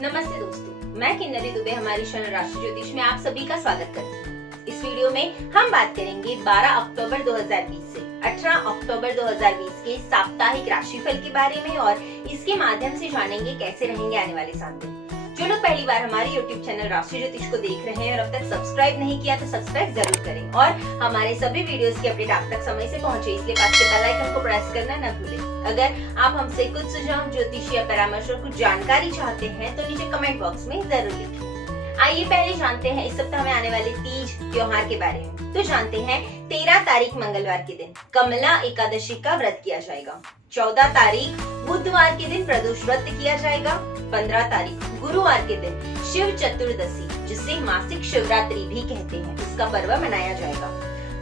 नमस्ते दोस्तों, मैं किन्नरी दुबे हमारी चैनल राशि ज्योतिष में आप सभी का स्वागत करती हूँ। इस वीडियो में हम बात करेंगे 12 अक्टूबर 2020 से 18 अक्टूबर 2020 के साप्ताहिक राशिफल के बारे में और इसके माध्यम से जानेंगे कैसे रहेंगे आने वाले 7 दिन। जो लोग पहली बार हमारे YouTube चैनल राशि ज्योतिष को देख रहे हैं और अब तक सब्सक्राइब नहीं किया तो सब्सक्राइब जरूर करें और हमारे सभी वीडियोस की अपडेट आप तक समय से पहुंचे, इसलिए पास के बेल आइकन को प्रेस करना न भूलें। अगर आप हमसे कुछ सुझाव, ज्योतिष या परामर्श और कुछ जानकारी चाहते हैं तो नीचे कमेंट बॉक्स में जरूर लिखें। आइए पहले जानते हैं इस सप्ताह में आने वाले तीज त्योहार के बारे में। तो जानते हैं 13 तारीख मंगलवार के दिन कमला एकादशी का व्रत किया जाएगा। 14 तारीख बुधवार के दिन प्रदोष व्रत किया जाएगा। 15 तारीख गुरुवार के दिन शिव चतुर्दशी, जिसे मासिक शिवरात्रि भी कहते हैं, इसका पर्व मनाया जाएगा।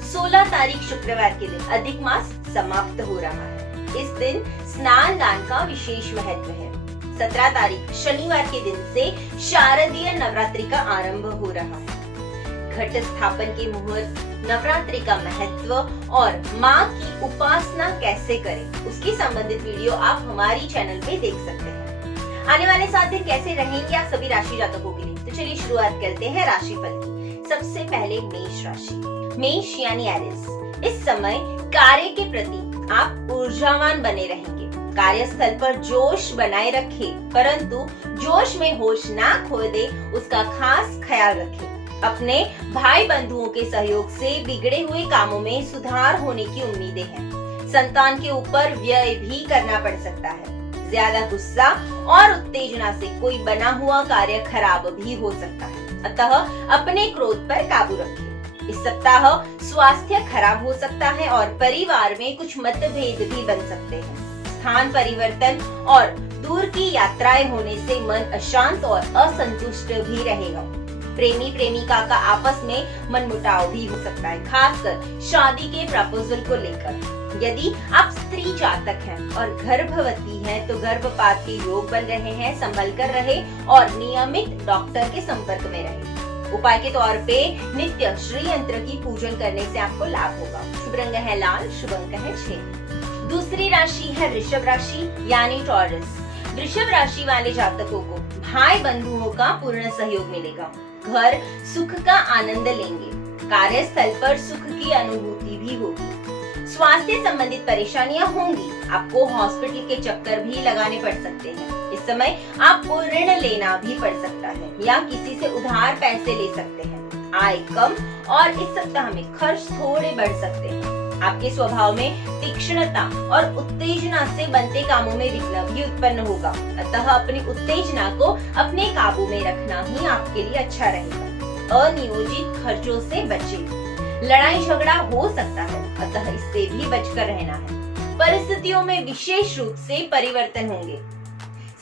16 तारीख शुक्रवार के दिन अधिक मास समाप्त हो रहा है। इस दिन स्नान दान का विशेष महत्व है। 17 तारीख शनिवार के दिन से शारदीय नवरात्रि का आरंभ हो रहा है। घट स्थापन के मुहूर्त, नवरात्रि का महत्व और माँ की उपासना कैसे करें, उसकी संबंधित वीडियो आप हमारी चैनल पे देख सकते हैं। आने वाले 7 दिन कैसे रहेंगे आप सभी राशि जातकों के लिए, तो चलिए शुरुआत करते हैं राशिफल की। सबसे पहले मेष राशि। मेष यानी एरिस। इस समय कार्य के प्रति आप ऊर्जावान बने रहेंगे। कार्यस्थल पर जोश बनाए रखें, परंतु जोश में होश ना खो दे, उसका खास ख्याल रखें। अपने भाई बंधुओं के सहयोग से बिगड़े हुए कामों में सुधार होने की उम्मीदें हैं। संतान के ऊपर व्यय भी करना पड़ सकता है। ज्यादा गुस्सा और उत्तेजना से कोई बना हुआ कार्य खराब भी हो सकता है, अतः अपने क्रोध पर काबू रखें। इस सप्ताह स्वास्थ्य खराब हो सकता है और परिवार में कुछ मतभेद भी बन सकते हैं। स्थान परिवर्तन और दूर की यात्राएं होने से मन अशांत और असंतुष्ट भी रहेगा। प्रेमी प्रेमिका का आपस में मनमुटाव भी हो सकता है, खासकर शादी के प्रपोजल को लेकर। यदि आप स्त्री जातक हैं और गर्भवती हैं तो गर्भपात के योग बन रहे हैं, संभल कर रहे और नियमित डॉक्टर के संपर्क में रहे। उपाय के तौर पे नित्य श्री यंत्र की पूजन करने से आपको लाभ होगा। शुभ रंग है लाल, शुभ अंक है 6। दूसरी राशि है वृषभ राशि यानी टॉरस। वृषभ राशि वाले जातकों को भाई बंधुओं का पूर्ण सहयोग मिलेगा। घर सुख का आनंद लेंगे। कार्यस्थल पर सुख की अनुभूति भी होगी। स्वास्थ्य संबंधित परेशानियां होंगी। आपको हॉस्पिटल के चक्कर भी लगाने पड़ सकते हैं। इस समय आपको ऋण लेना भी पड़ सकता है या किसी से उधार पैसे ले सकते हैं। आय कम और इस सप्ताह में खर्च थोड़े बढ़ सकते हैं। आपके स्वभाव में तीक्ष्णता और उत्तेजना से बनते कामों में विघ्न भी उत्पन्न होगा, अतः अपनी उत्तेजना को अपने काबू में रखना ही आपके लिए अच्छा रहेगा। अनियोजित खर्चों से बचें। लड़ाई झगड़ा हो सकता है, अतः इससे भी बचकर रहना है। परिस्थितियों में विशेष रूप से परिवर्तन होंगे।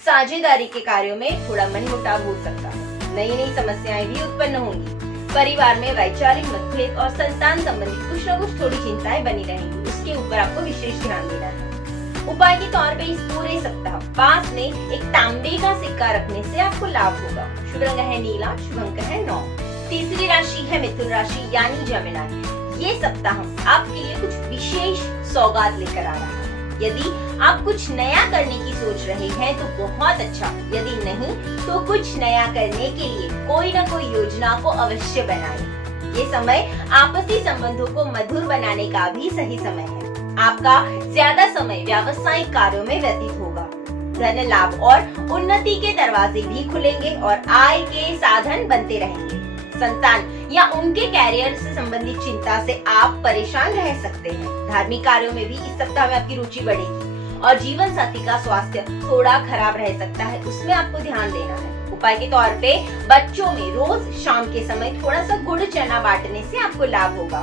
साझेदारी के कार्यों में थोड़ा मनमुटाव हो सकता है। नई नई समस्याएं भी उत्पन्न होंगी। परिवार में वैचारिक मतभेद और संतान संबंधित कुछ न कुछ थोड़ी चिंताएं बनी रहेंगी, उसके ऊपर आपको विशेष ध्यान देना है। उपाय के तौर पे इस पूरे सप्ताह पास में एक तांबे का सिक्का रखने से आपको लाभ होगा। शुभ रंग है नीला, शुभ अंक है 9। तीसरी राशि है मिथुन राशि यानी जमिनी। ये सप्ताह आपके लिए कुछ विशेष सौगात लेकर आ रहा है। यदि आप कुछ नया करने की सोच रहे हैं तो बहुत अच्छा, यदि नहीं तो कुछ नया करने के लिए कोई न कोई योजना को अवश्य बनाएं। ये समय आपसी संबंधों को मधुर बनाने का भी सही समय है। आपका ज्यादा समय व्यावसायिक कार्यों में व्यतीत होगा। धन लाभ और उन्नति के दरवाजे भी खुलेंगे और आय के साधन बनते रहेंगे। संतान या उनके कैरियर से संबंधित चिंता से आप परेशान रह सकते हैं। धार्मिक कार्यों में भी इस सप्ताह में आपकी रुचि बढ़ेगी और जीवन साथी का स्वास्थ्य थोड़ा खराब रह सकता है, उसमें आपको ध्यान देना है। उपाय के तौर पे बच्चों में रोज शाम के समय थोड़ा सा गुड़ चना बांटने से आपको लाभ होगा।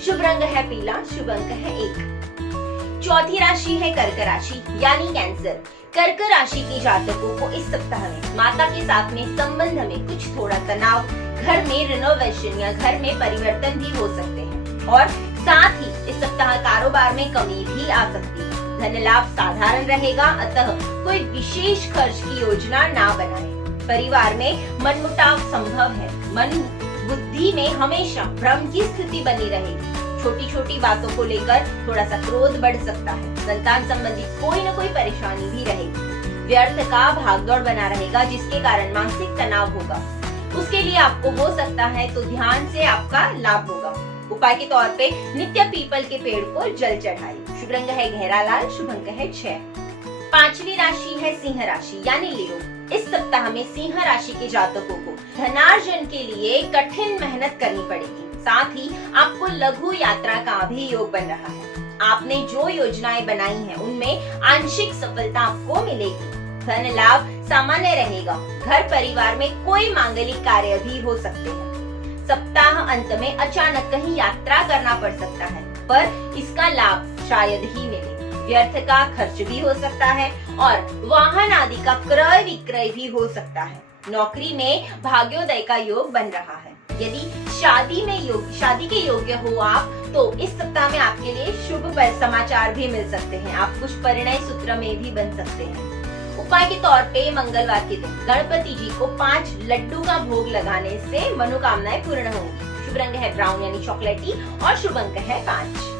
शुभ रंग है पीला, शुभ अंक है 1। चौथी राशि है कर्क राशि यानी कैंसर। कर्क राशि के जातकों को इस सप्ताह में माता के साथ में संबंध में कुछ थोड़ा तनाव, घर में रिनोवेशन या घर में परिवर्तन भी हो सकते हैं और साथ ही इस सप्ताह कारोबार में कमी भी आ सकती है। धन लाभ साधारण रहेगा, अतः कोई विशेष खर्च की योजना ना बनाएं। परिवार में मनमुटाव संभव है। मन बुद्धि में हमेशा भ्रम की स्थिति बनी रहेगी। छोटी छोटी बातों को लेकर थोड़ा सा क्रोध बढ़ सकता है। संतान संबंधी कोई न कोई परेशानी भी रहेगी। व्यर्थ का भागदौड़ बना रहेगा, जिसके कारण मानसिक तनाव होगा। उसके लिए आपको हो सकता है तो ध्यान से आपका लाभ होगा। उपाय के तौर पे नित्य पीपल के पेड़ को जल चढ़ाइए। शुभ रंग है गहरा लाल, शुभ अंक है 6। पांचवी राशि है सिंह राशि यानी लियो। इस सप्ताह में सिंह राशि के जातकों को धनार्जन के लिए कठिन मेहनत करनी पड़ेगी। साथ ही आपको लघु यात्रा का भी योग बन रहा है। आपने जो योजनाएं बनाई हैं उनमें आंशिक सफलता आपको मिलेगी। धन लाभ सामान्य रहेगा। घर परिवार में कोई मांगलिक कार्य भी हो सकते हैं। सप्ताह अंत में अचानक कहीं यात्रा करना पड़ सकता है, पर इसका लाभ शायद ही मिले। व्यर्थ का खर्च भी हो सकता है और वाहन आदि का क्रय विक्रय भी हो सकता है। नौकरी में भाग्योदय का योग बन रहा है। यदि शादी के योग्य हो आप, तो इस सप्ताह में आपके लिए शुभ समाचार भी मिल सकते हैं। आप कुछ परिणय सूत्र में भी बन सकते हैं। उपाय के तौर पे मंगलवार के दिन गणपति जी को 5 लड्डू का भोग लगाने से मनोकामनाएं पूर्ण होंगी। शुभ रंग है ब्राउन यानी चॉकलेटी और शुभ अंक है 5।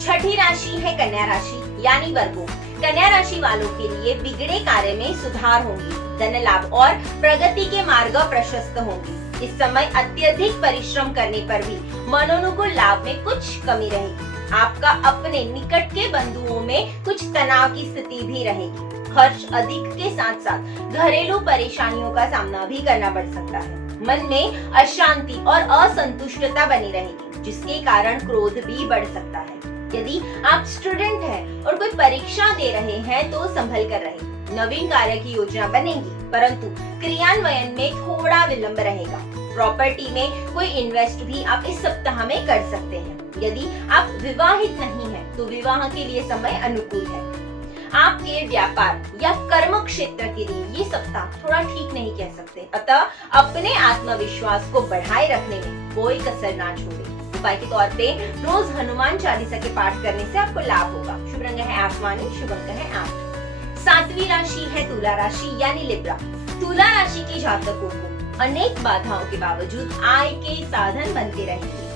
छठी राशि है कन्या राशि यानी वर्गो। कन्या राशि वालों के लिए बिगड़े कार्य में सुधार होंगी। धन लाभ और प्रगति के मार्ग प्रशस्त होंगे। इस समय अत्यधिक परिश्रम करने पर भी मनोनुकूल लाभ में कुछ कमी रहेगी। आपका अपने निकट के बंधुओं में कुछ तनाव की स्थिति भी रहेगी। खर्च अधिक के साथ साथ घरेलू परेशानियों का सामना भी करना पड़ सकता है। मन में अशांति और असंतुष्टता बनी रहेगी, जिसके कारण क्रोध भी बढ़ सकता है। यदि आप स्टूडेंट हैं और कोई परीक्षा दे रहे हैं तो संभल कर रहें। नवीन कार्य की योजना बनेगी, परंतु क्रियान्वयन में थोड़ा विलंब रहेगा। प्रॉपर्टी में कोई इन्वेस्ट भी आप इस सप्ताह में कर सकते हैं। यदि आप विवाहित नहीं हैं, तो विवाह के लिए समय अनुकूल है। आपके व्यापार या कर्म क्षेत्र के लिए ये सप्ताह थोड़ा ठीक नहीं कह सकते, अतः अपने आत्मविश्वास को बढ़ाए रखने में कोई कसर ना छोड़े। उपाय के तौर पे रोज हनुमान चालीसा के पाठ करने से आपको लाभ होगा। शुभ रंग है आसमानी, शुभ अंक है 8। सातवीं राशि है तुला राशि यानी लिब्रा। तुला राशि के जातकों को अनेक बाधाओं के बावजूद आय के साधन बनते रहेंगे।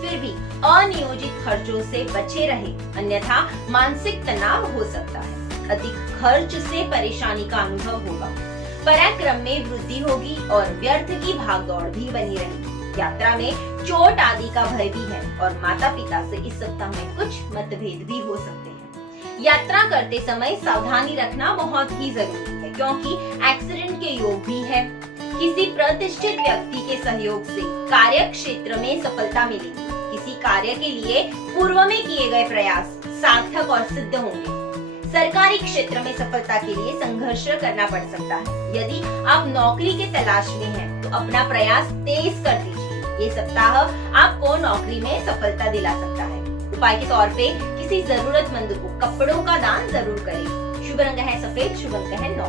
फिर भी अनियोजित खर्चों से बचे रहे, अन्यथा मानसिक तनाव हो सकता है। अधिक खर्च से परेशानी का अनुभव होगा। पराक्रम में वृद्धि होगी और व्यर्थ की भागदौड़ भी बनी रहेगी। यात्रा में चोट आदि का भय भी है और माता पिता से इस सप्ताह में कुछ मतभेद भी हो सकते हैं। यात्रा करते समय सावधानी रखना बहुत ही जरूरी है, क्योंकि एक्सीडेंट के योग भी है। किसी प्रतिष्ठित व्यक्ति के सहयोग से कार्य क्षेत्र में सफलता मिलेगी। किसी कार्य के लिए पूर्व में किए गए प्रयास सार्थक और सिद्ध होंगे। सरकारी क्षेत्र में सफलता के लिए संघर्ष करना पड़ सकता है। यदि आप नौकरी के तलाश में हैं, तो अपना प्रयास तेज कर दीजिए। ये सप्ताह आपको नौकरी में सफलता दिला सकता है। उपाय के तौर पे किसी जरूरतमंद को कपड़ों का दान जरूर करें। शुभ रंग है सफेद, शुभ अंक है 9।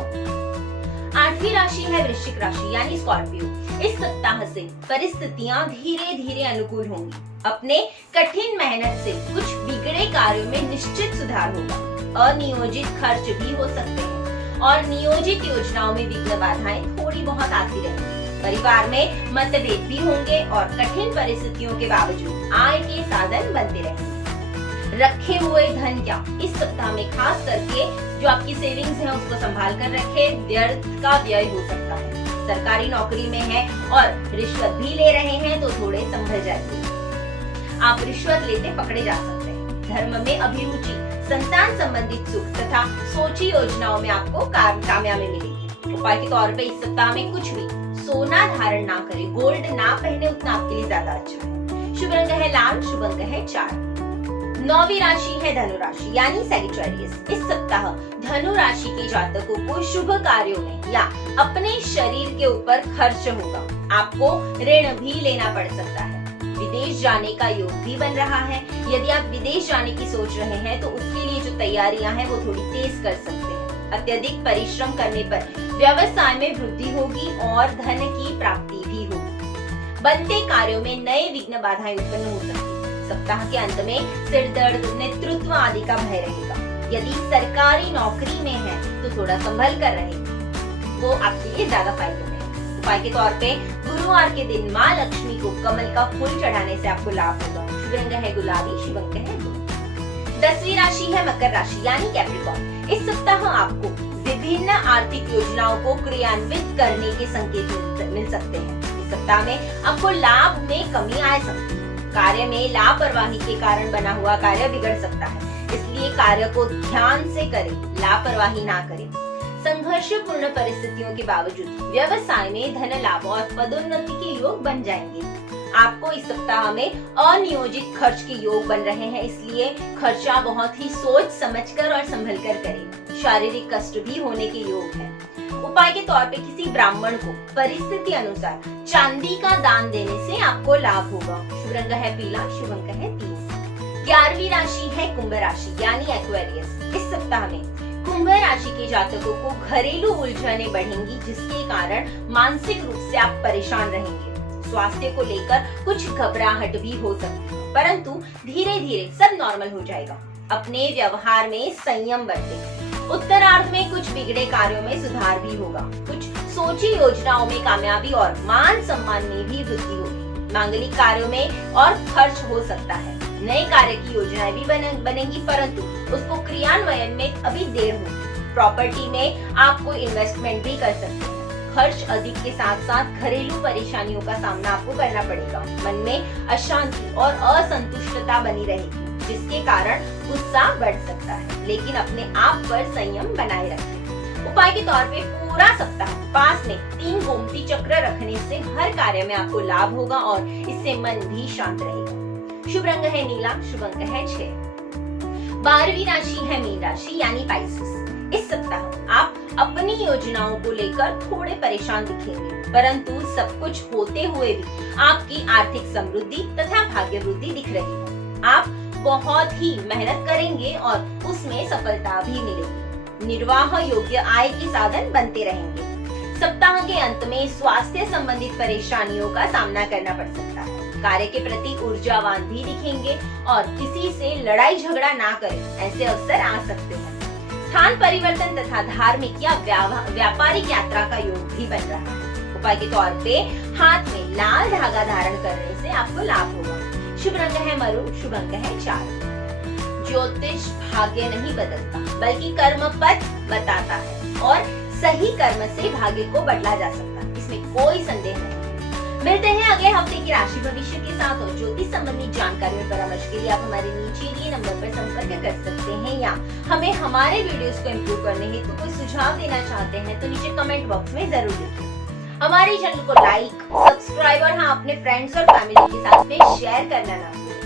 8वीं राशि है वृश्चिक राशि यानी स्कॉर्पियो। इस सप्ताह से परिस्थितियां धीरे धीरे अनुकूल होंगी। अपने कठिन मेहनत से कुछ बिगड़े कार्यों में निश्चित सुधार होगा। अनियोजित खर्च भी हो सकते हैं और नियोजित योजनाओं में विघ्न बाधाएं थोड़ी बहुत आती रहेंगी। परिवार में मतभेद भी होंगे और कठिन परिस्थितियों के बावजूद आय के साधन बनते रहेंगे। रखे हुए धन क्या इस सप्ताह में खास करके जो आपकी सेविंग्स है उसको संभाल कर रखे। व्यर्थ का व्यय हो सकता है। सरकारी नौकरी में है और रिश्वत भी ले रहे हैं तो थोड़े संभल जाइए। आप रिश्वत लेते पकड़े जा सकते हैं। धर्म में अभिरुचि, संतान संबंधित सुख तथा सोची योजनाओं में आपको कामयाबी मिलेगी। उपाय के तौर पे इस सप्ताह में कुछ भी सोना धारण ना करें, गोल्ड ना पहने, उतना आपके लिए ज्यादा अच्छा है। शुभ रंग है लाल, शुभ अंक है 4। 9वीं राशि है धनु राशि यानी सैजिटेरियस। इस सप्ताह धनु राशि के जातकों को शुभ कार्यों में या अपने शरीर के ऊपर खर्च होगा। आपको ऋण भी लेना पड़ सकता है। विदेश जाने का योग भी बन रहा है। यदि आप विदेश जाने की सोच रहे हैं तो उसके लिए जो तैयारियां हैं वो थोड़ी तेज कर सकते हैं। अत्यधिक परिश्रम करने पर व्यवसाय में वृद्धि होगी और धन की प्राप्ति भी होगी। बनते कार्यों में नए विघ्न बाधाएं उत्पन्न हो सकती है। सप्ताह के अंत में सिर दर्द, नेतृत्व आदि का भय रहेगा। यदि सरकारी नौकरी में है तो थोड़ा संभल कर रहेगा, वो आपके लिए ज्यादा फायदेमंद है। उपाय के तौर पे गुरुवार के दिन माँ लक्ष्मी को कमल का फूल चढ़ाने से आपको लाभ होगा। शुभ रंग है गुलाबी, शुभ अंक है 2। 10वीं राशि है मकर राशि यानी कैप्रिकॉर्न। इस सप्ताह आपको जिद विभिन्न आर्थिक योजनाओं को क्रियान्वित करने के संकेत मिल सकते हैं। इस सप्ताह में आपको लाभ में कमी आ सकती है। कार्य में लापरवाही के कारण बना हुआ कार्य बिगड़ सकता है, इसलिए कार्य को ध्यान से करें, लापरवाही ना करें। संघर्षपूर्ण परिस्थितियों के बावजूद व्यवसाय में धन लाभ और पदोन्नति के योग बन जाएंगे। आपको इस सप्ताह में अनियोजित खर्च के योग बन रहे हैं, इसलिए खर्चा बहुत ही सोच समझकर और संभल कर करें। शारीरिक कष्ट भी होने के योग है। उपाय के तौर पे किसी ब्राह्मण को परिस्थिति अनुसार चांदी का दान देने से आपको लाभ होगा। शुभ रंग है पीला, शुभ अंक है 3। 11वीं राशि है कुंभ राशि यानी एक्वेरियस। इस सप्ताह में कुंभ राशि के जातकों को घरेलू उलझनें बढ़ेंगी, जिसके कारण मानसिक रूप से आप परेशान रहेंगे। स्वास्थ्य को लेकर कुछ घबराहट भी हो सकती है, परंतु धीरे धीरे सब नॉर्मल हो जाएगा। अपने व्यवहार में संयम बरतें। उत्तरार्ध में कुछ बिगड़े कार्यों में सुधार भी होगा। कुछ सोची योजनाओं में कामयाबी और मान सम्मान में भी वृद्धि होगी। मांगलिक कार्यों में और खर्च हो सकता है। नए कार्य की योजनाएं भी बनेंगी, परंतु उसको क्रियान्वयन में अभी देर होगी। प्रॉपर्टी में आपको इन्वेस्टमेंट भी कर सकते हैं। खर्च अधिक के साथ साथ घरेलू परेशानियों का सामना आपको करना पड़ेगा। मन में अशांति और असंतुष्टता बनी रहेगी, जिसके कारण गुस्सा बढ़ सकता है, लेकिन अपने आप पर संयम बनाए रखें। उपाय के तौर पे पूरा सप्ताह पास में 3 गोमती चक्र रखने से हर कार्य में आपको लाभ होगा और इससे मन भी शांत रहेगा। शुभ रंग है नीला, शुभ अंक है 6। 12वीं राशि है मीन राशि यानी पाइसेस। इस सप्ताह आप अपनी योजनाओं को लेकर थोड़े परेशान दिखेंगे, परंतु सब कुछ होते हुए भी आपकी आर्थिक समृद्धि तथा भाग्य वृद्धि दिख रही है। आप बहुत ही मेहनत करेंगे और उसमें सफलता भी मिलेगी। निर्वाह योग्य आय के साधन बनते रहेंगे। सप्ताह के अंत में स्वास्थ्य संबंधित परेशानियों का सामना करना पड़ सकता है। कार्य के प्रति ऊर्जावान भी दिखेंगे और किसी से लड़ाई झगड़ा ना करें, ऐसे अवसर आ सकते हैं। स्थान परिवर्तन तथा धार्मिक या व्यापारिक यात्रा का योग भी बन रहा है। उपाय के तौर पे हाथ में लाल धागा धारण करने से आपको लाभ होगा। शुभ रंग है मरून, शुभ अंक है 4। ज्योतिष भाग्य नहीं बदलता, बल्कि कर्म पथ बताता है और सही कर्म से भाग्य को बदला जा सकता है, इसमें कोई संदेह नहीं। मिलते हैं अगले हफ्ते की राशि भविष्य के साथ और ज्योतिष संबंधी जानकारी और परामर्श के लिए आप हमारे नीचे दिए नंबर पर संपर्क कर सकते हैं, या हमें हमारे वीडियोस को इम्प्रूव करने हेतु कोई सुझाव देना चाहते हैं तो नीचे कमेंट बॉक्स में जरूर लिखें। हमारे चैनल को लाइक, सब्सक्राइब और हाँ अपने फ्रेंड्स और फैमिली के साथ में शेयर करना ना भूलें।